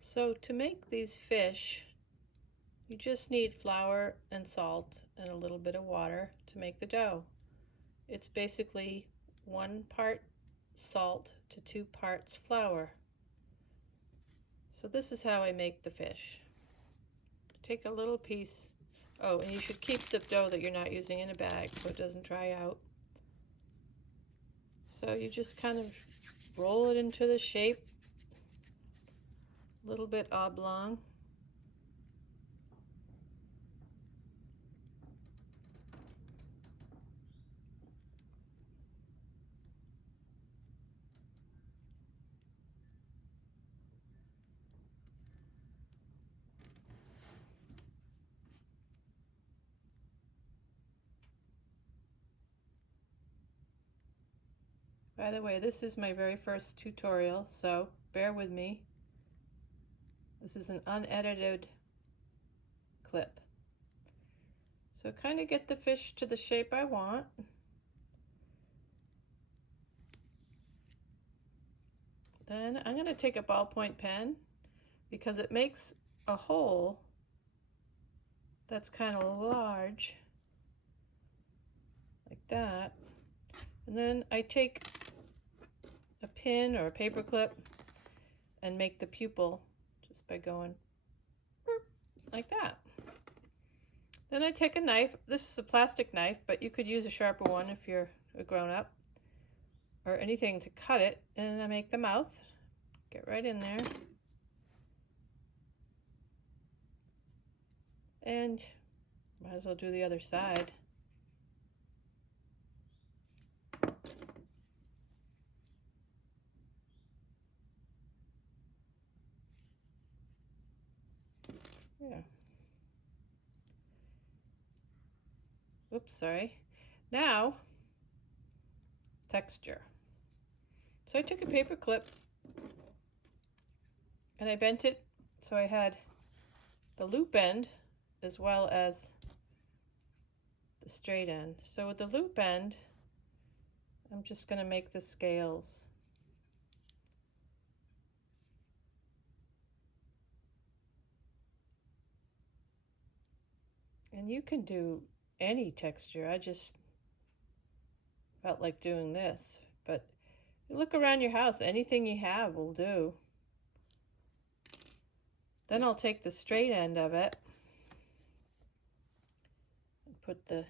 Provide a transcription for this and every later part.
So to make these fish, you just need flour and salt and a little bit of water to make the dough. It's basically 1 part salt to 2 parts flour. So this is how I make the fish. Take a little piece. Oh, and you should keep the dough that you're not using in a bag so it doesn't dry out. So you just kind of roll it into the shape, a little bit oblong. By the way, this is my very first tutorial, so bear with me. This is an unedited clip. So kind of get the fish to the shape I want. Then I'm going to take a ballpoint pen because it makes a hole that's kind of large, like that. And then I take a pin or a paper clip and make the pupil just by going like that. Then I take a knife. This is a plastic knife, but you could use a sharper one if you're a grown-up, or anything to cut it, and I make the mouth. Get right in there. And might as well do the other side. Yeah. Oops, sorry. Now, texture. So I took a paper clip and I bent it so I had the loop end as well as the straight end. So with the loop end, I'm just going to make the scales. And you can do any texture. I just felt like doing this. But you look around your house, anything you have will do. Then I'll take the straight end of it and put the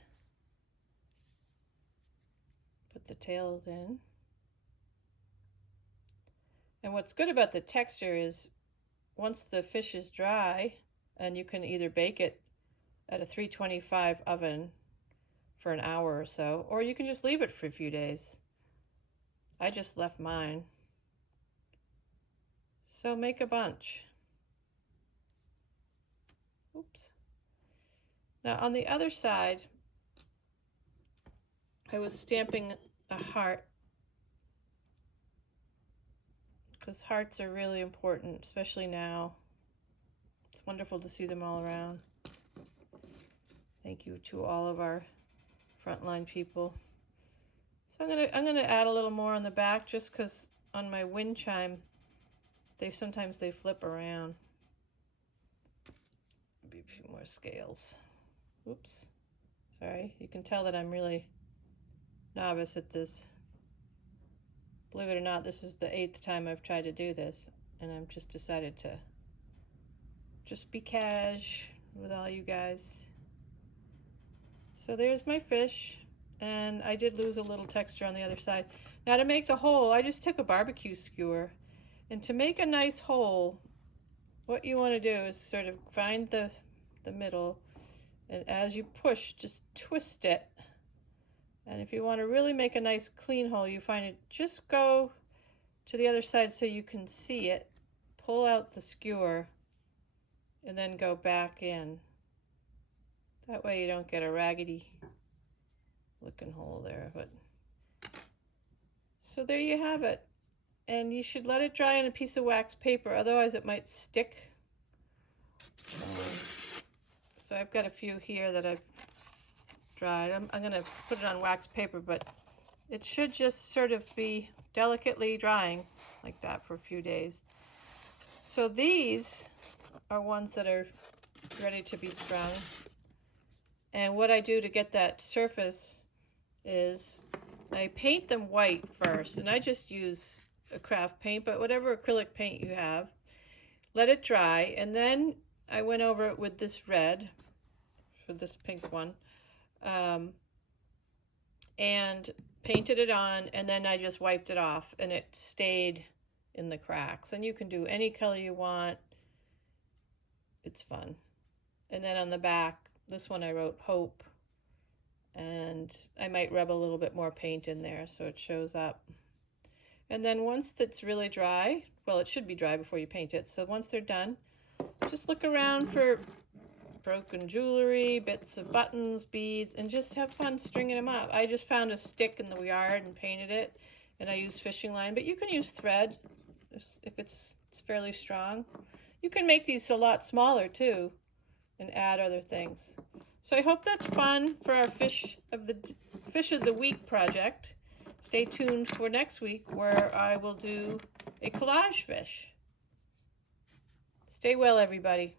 tails in. And what's good about the texture is once the fish is dry, and you can either bake it at a 325 oven for an hour or so, or you can just leave it for a few days. I just left mine. So make a bunch. Oops. Now on the other side, I was stamping a heart because hearts are really important, especially now. It's wonderful to see them all around. Thank you to all of our frontline people. So I'm gonna add a little more on the back just because on my wind chime, sometimes they flip around. Maybe a few more scales. Oops. Sorry. You can tell that I'm really novice at this. Believe it or not, this is the 8th time I've tried to do this, and I've just decided to just be cash with all you guys. So there's my fish, and I did lose a little texture on the other side. Now to make the hole, I just took a barbecue skewer, and to make a nice hole, what you want to do is sort of find the middle, and as you push, just twist it. And if you want to really make a nice clean hole, you find it, just go to the other side so you can see it, pull out the skewer, and then go back in. That way you don't get a raggedy looking hole there. But so there you have it. And you should let it dry on a piece of wax paper, otherwise it might stick. So I've got a few here that I've dried. I'm going to put it on wax paper, but it should just sort of be delicately drying like that for a few days. So these are ones that are ready to be strung. And what I do to get that surface is I paint them white first, and I just use a craft paint, but whatever acrylic paint you have. Let it dry, and then I went over it with this red, for this pink one, and painted it on, and then I just wiped it off, and it stayed in the cracks. And you can do any color you want. It's fun. And then on the back, this one I wrote Hope, and I might rub a little bit more paint in there so it shows up. And then once it's really dry, well, it should be dry before you paint it, so once they're done, just look around for broken jewelry, bits of buttons, beads, and just have fun stringing them up. I just found a stick in the yard and painted it, and I used fishing line, but you can use thread if it's fairly strong. You can make these a lot smaller too and add other things. So I hope that's fun for our Fish of the Week project. Stay tuned for next week where I will do a collage fish. Stay well, everybody.